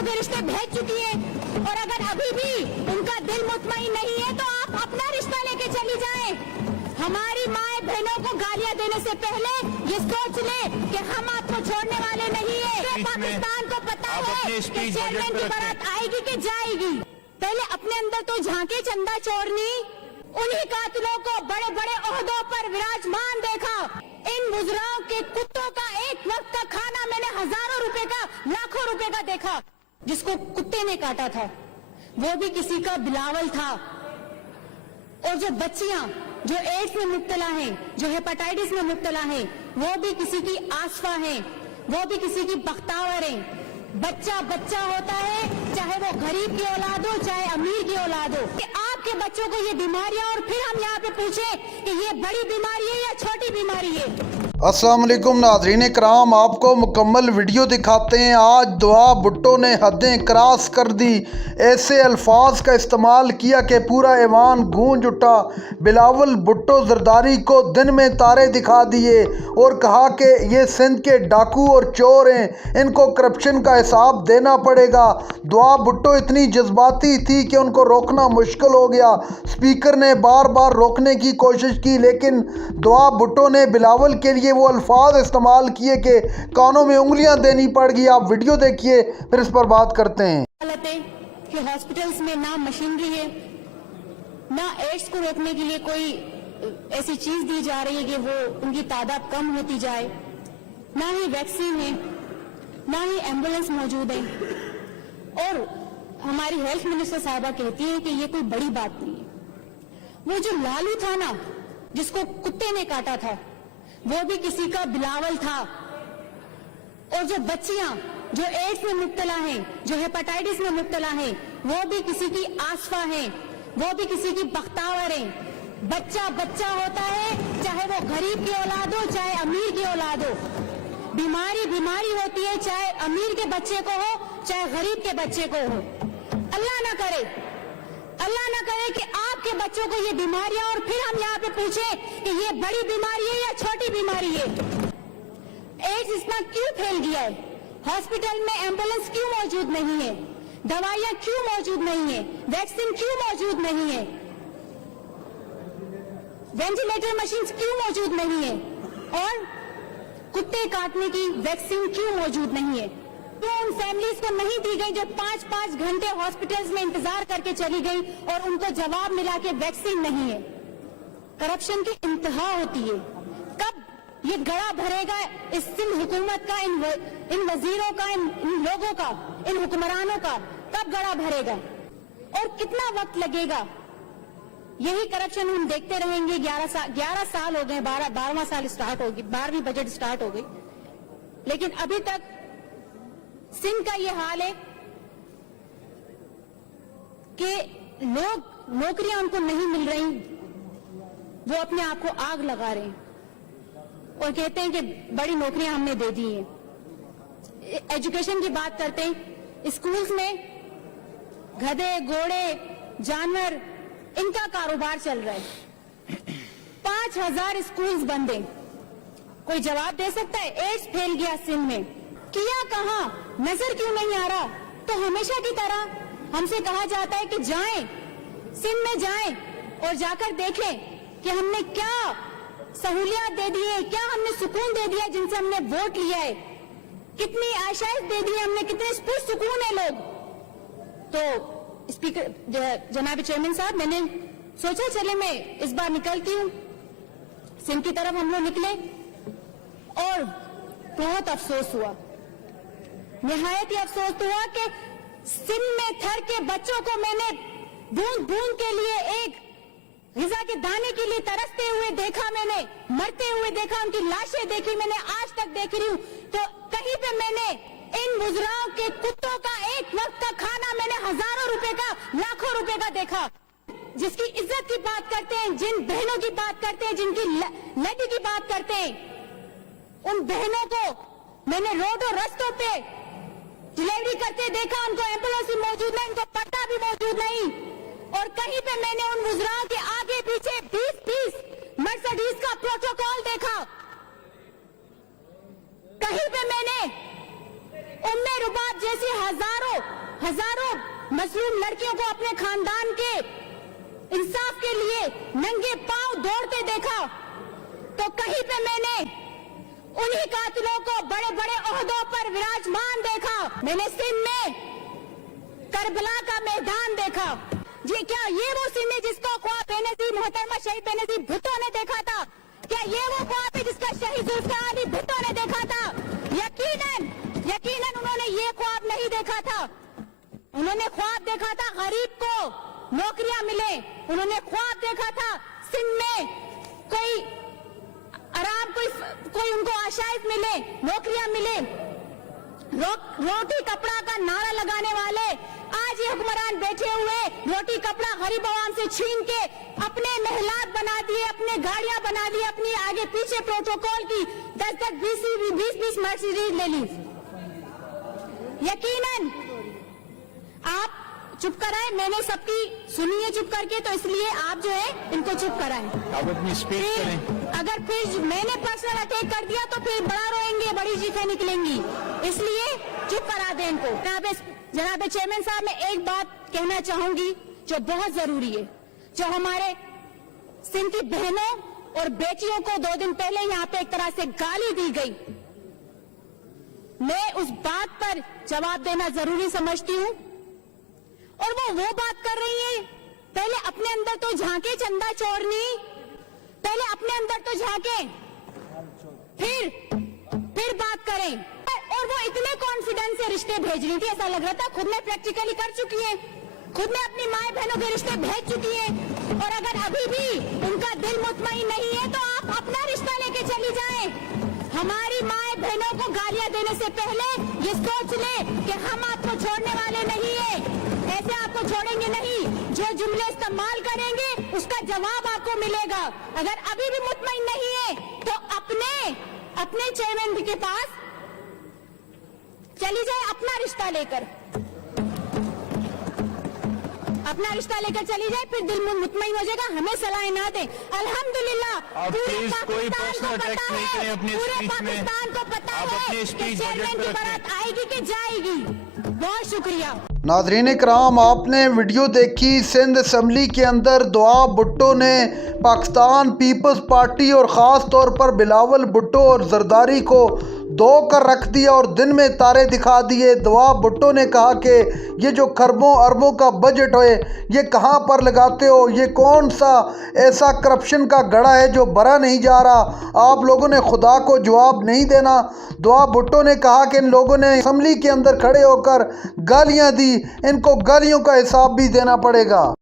बच्चों के रिश्ते भेज चुकी है, और अगर अभी भी उनका दिल मुतमईन नहीं है तो आप अपना रिश्ता लेके चली जाएं। हमारी माए बहनों को गालियां देने से पहले ये सोच ले कि हम आपको छोड़ने वाले नहीं है। पाकिस्तान को पता है कि चेयरमैन की बारात आएगी कि जाएगी। पहले अपने अंदर तो झांके चंदा चोरनी। उन्हीं कातिलों को बड़े बड़े ओहदों पर विराजमान देखा। इन मुजराओं के कुत्तों का एक वक्त का खाना मैंने हजारों रुपए का, लाखों रुपए का देखा। जिसको कुत्ते ने काटा था वो भी किसी का बिलावल था। और जो बच्चियां जो एड्स में मुब्तला हैं, जो हेपेटाइटिस में मुब्तला हैं, वो भी किसी की आसफा हैं, वो भी किसी की बख्तावर हैं। बच्चा बच्चा होता है, चाहे वो गरीब की औलाद हो चाहे अमीर की औलाद हो। कि आपके बच्चों को ये बीमारियां, और फिर हम यहाँ पे पूछें कि ये बड़ी बीमारी है या छोटी बीमारी है। अस्सलाम वालेकुम नाज़रीन कराम, आपको मुकम्मल वीडियो दिखाते हैं। आज दुआ भुट्टो ने हदें क्रॉस कर दी। ऐसे अल्फाज का इस्तेमाल किया कि पूरा ऐवान गूंज उठा। बिलावल भुट्टो जरदारी को दिन में तारे दिखा दिए और कहा कि ये सिंध के डाकू और चोर हैं, इनको करप्शन का हिसाब देना पड़ेगा। दुआ भुट्टो इतनी जज्बाती थी कि उनको रोकना मुश्किल हो गया। स्पीकर ने बार बार रोकने की कोशिश की, लेकिन दुआ भुट्टो ने बिलावल के लिए वो अल्फाज इस्तेमाल किए कि कानों में उंगलियां देनी पड़ गई। आप वीडियो देखिए फिर इस पर बात करते हैं। कि हॉस्पिटल्स में ना मशीनरी है, ना एड्स को रोकने के लिए कोई ऐसी चीज दी जा रही है कि वो उनकी तादाद कम होती जाए, ना ही वैक्सीन है, ना ही एम्बुलेंस मौजूद है। और हमारी हेल्थ मिनिस्टर साहबा कहती है कि ये कोई बड़ी बात नहीं है। वो जो लालू था ना, जिसको कुत्ते ने काटा था, वो भी किसी का बिलावल था। और जो बच्चियां जो एड्स में मुब्तला हैं, जो हेपेटाइटिस में मुब्तला हैं, वो भी किसी की आसफा हैं, वो भी किसी की बख्तावर हैं। बच्चा बच्चा होता है, चाहे वो गरीब की औलाद हो चाहे अमीर की औलाद हो। बीमारी बीमारी होती है, चाहे अमीर के बच्चे को हो चाहे गरीब के बच्चे को हो। अल्लाह ना करे कि आपके बच्चों को ये बीमारियां, और फिर हम यहाँ पे पूछें कि ये बड़ी बीमारी है या छोटी बीमारी है। एड्स इतना क्यों फैल गया है? हॉस्पिटल में एम्बुलेंस क्यों मौजूद नहीं है? दवाइयां क्यों मौजूद नहीं है? वैक्सीन क्यों मौजूद नहीं है? वेंटिलेटर मशीन्स क्यों मौजूद नहीं है? और कुत्ते काटने की वैक्सीन क्यों मौजूद नहीं है? तो उन फैमिलीज को नहीं दी गई जो 5-5 घंटे हॉस्पिटल्स में इंतजार करके चली गई और उनको जवाब मिला कि वैक्सीन नहीं है। करप्शन की इंतहा होती है। कब ये गड़ा भरेगा इस सिंध हुकूमत का, इन वजीरों का, इन लोगों का, इन हुक्मरानों का, कब गड़ा भरेगा और कितना वक्त लगेगा? यही करप्शन हम देखते रहेंगे। 11 साल हो गए, 12वां साल स्टार्ट होगी, 12वीं बजट स्टार्ट हो गई, लेकिन अभी तक सिंध का ये हाल है कि लोग नौकरियां उनको नहीं मिल रही, वो अपने आप को आग लगा रहे हैं और कहते हैं कि बड़ी नौकरियां हमने दे दी हैं। एजुकेशन की बात करते हैं, स्कूल्स में गधे, घोड़े, जानवर, इनका कारोबार चल रहा है। 5000 स्कूल्स बंद हैं। कोई जवाब दे सकता है? एड्स फैल गया सिंध में, किया कहां? नजर क्यों नहीं आ रहा? तो हमेशा की तरह हमसे कहा जाता है कि जाएं, सिंध में जाएं और जाकर देखें कि हमने क्या सहूलियात दे दी है, क्या हमने सुकून दे दिया जिनसे हमने वोट लिया है, कितनी आशाएं दे दी है हमने, कितने पुरसुकून है लोग। तो स्पीकर जनाब चेयरमैन साहब, मैंने सोचा चले मैं इस बार निकलती हूँ, सिंध की तरफ हम लोग निकले और बहुत अफसोस हुआ, निहायत ही अफसोस हुआ कि सिंध में थर के बच्चों को मैंने बूंद बूंद के लिए, एक ग़िज़ा के दाने के लिए तरसते हुए देखा, मैंने मरते हुए देखा, उनकी लाशें देखी, मैंने आज तक देख रही हूँ। तो कहीं पे मैंने इन मुजराओं के कुत्तों का एक वक्त का खाना मैंने हजारों रुपए का, लाखों रुपए का देखा। जिसकी इज्जत की बात करते हैं, जिन बहनों की बात करते हैं, जिनकी लड़ी की बात करते हैं, उन बहनों को मैंने रोड और रस्तों पे डिलीवरी करते देखा। उनको एम्बुलेंस भी मौजूद नहीं, उनको पट्टा भी मौजूद नहीं। और कहीं पे मैंने उन मुजराओं के आगे पीछे 20-20 मर्सिडीज का प्रोटोकॉल देखा। कहीं पे मैंने उम्मे रुबाब जैसी हजारों हजारों मजलूम लड़कियों को अपने खानदान के इंसाफ के लिए नंगे पांव दौड़ते देखा, तो कहीं पे मैंने उन्हीं कातिलों को बड़े बड़े ओहदों पर विराजमान देखा। मैंने सिंध में करबला का मैदान देखा। जी क्या ये वो सिंध है जिसको ख्वाब बेनजीर मोहतरमा शहीद बेनजीर भुट्टो ने देखा था? क्या ये वो ख्वाब है जिसका शहीद जुल्फिकार अली भुट्टो ने देखा था? यकीनन उन्होंने ये ख्वाब नहीं देखा था। उन्होंने ख्वाब देखा था गरीब को नौकरियां मिले। उन्होंने ख्वाब देखा था सिंध में कोई आराम, कोई उनको आशाइश मिले, नौकरियां मिले। रोटी कपड़ा का नारा लगाने वाले आज ये हुक्मरान बैठे हुए रोटी कपड़ा गरीब आवाम से छीन के अपने महलात बना दिए, अपने गाड़ियां बना दी, अपनी आगे पीछे प्रोटोकॉल की 10-20 मर्सिडीज ले ली। यकीनन आप चुप कराएं, मैंने सबकी सुनी है चुप करके, तो इसलिए आप जो है इनको चुप कराएं। आप अपनी स्पीच करें। अगर फिर मैंने पर्सनल अटैक कर दिया तो फिर बड़ा रोएंगे, बड़ी चीखें निकलेंगी, इसलिए चुप करा दें इनको। जनाब चेयरमैन साहब, मैं एक बात कहना चाहूंगी जो बहुत जरूरी है, जो हमारे सिंध की बहनों और बेटियों को 2 दिन पहले यहाँ पे एक तरह से गाली दी गई, मैं उस बात पर जवाब देना जरूरी समझती हूँ। और वो बात कर रही है, पहले अपने अंदर तो झांके चंदा चोरनी, पहले अपने अंदर तो झांके, फिर बात करें। और वो इतने कॉन्फिडेंस से रिश्ते भेज रही थी, ऐसा लग रहा था खुद ने प्रैक्टिकली कर चुकी है, खुद ने अपनी माए बहनों के रिश्ते भेज चुकी है। और अगर अभी भी उनका दिल मुतमईन नहीं है तो आप अपना रिश्ता लेके चली जाएं। हमारी माए बहनों को गालियां देने से पहले ये सोच ले कि हम आपको छोड़ने वाले नहीं है, ऐसे आपको छोड़ेंगे नहीं। जो जुमले इस्तेमाल करेंगे उसका जवाब आपको मिलेगा। अगर अभी भी मुतमईन नहीं है तो अपने चेयरमैन के पास चली जाए, अपना रिश्ता लेकर चली जाए, फिर दिल मुतमईन हो जाएगा। हमें सलाह ना दे। अल्हम्दुलिल्लाह पूरे पाकिस्तान को पता है कि चेयरमैन की बारात आएगी कि जाएगी। बहुत शुक्रिया। नाज़रीन कराम, आपने वीडियो देखी। सिंध असम्बली के अंदर दुआ भुट्टो ने पाकिस्तान पीपल्स पार्टी और ख़ास तौर पर बिलावल भुट्टो और जरदारी को दो कर रख दिया और दिन में तारे दिखा दिए। दुआ भुट्टो ने कहा कि ये जो खरबों अरबों का बजट है ये कहाँ पर लगाते हो, ये कौन सा ऐसा करप्शन का गड़ा है जो भरा नहीं जा रहा, आप लोगों ने खुदा को जवाब नहीं देना। दुआ भुट्टो ने कहा कि इन लोगों ने असम्बली के अंदर खड़े होकर गालियाँ दी, इनको गालियों का हिसाब भी देना पड़ेगा।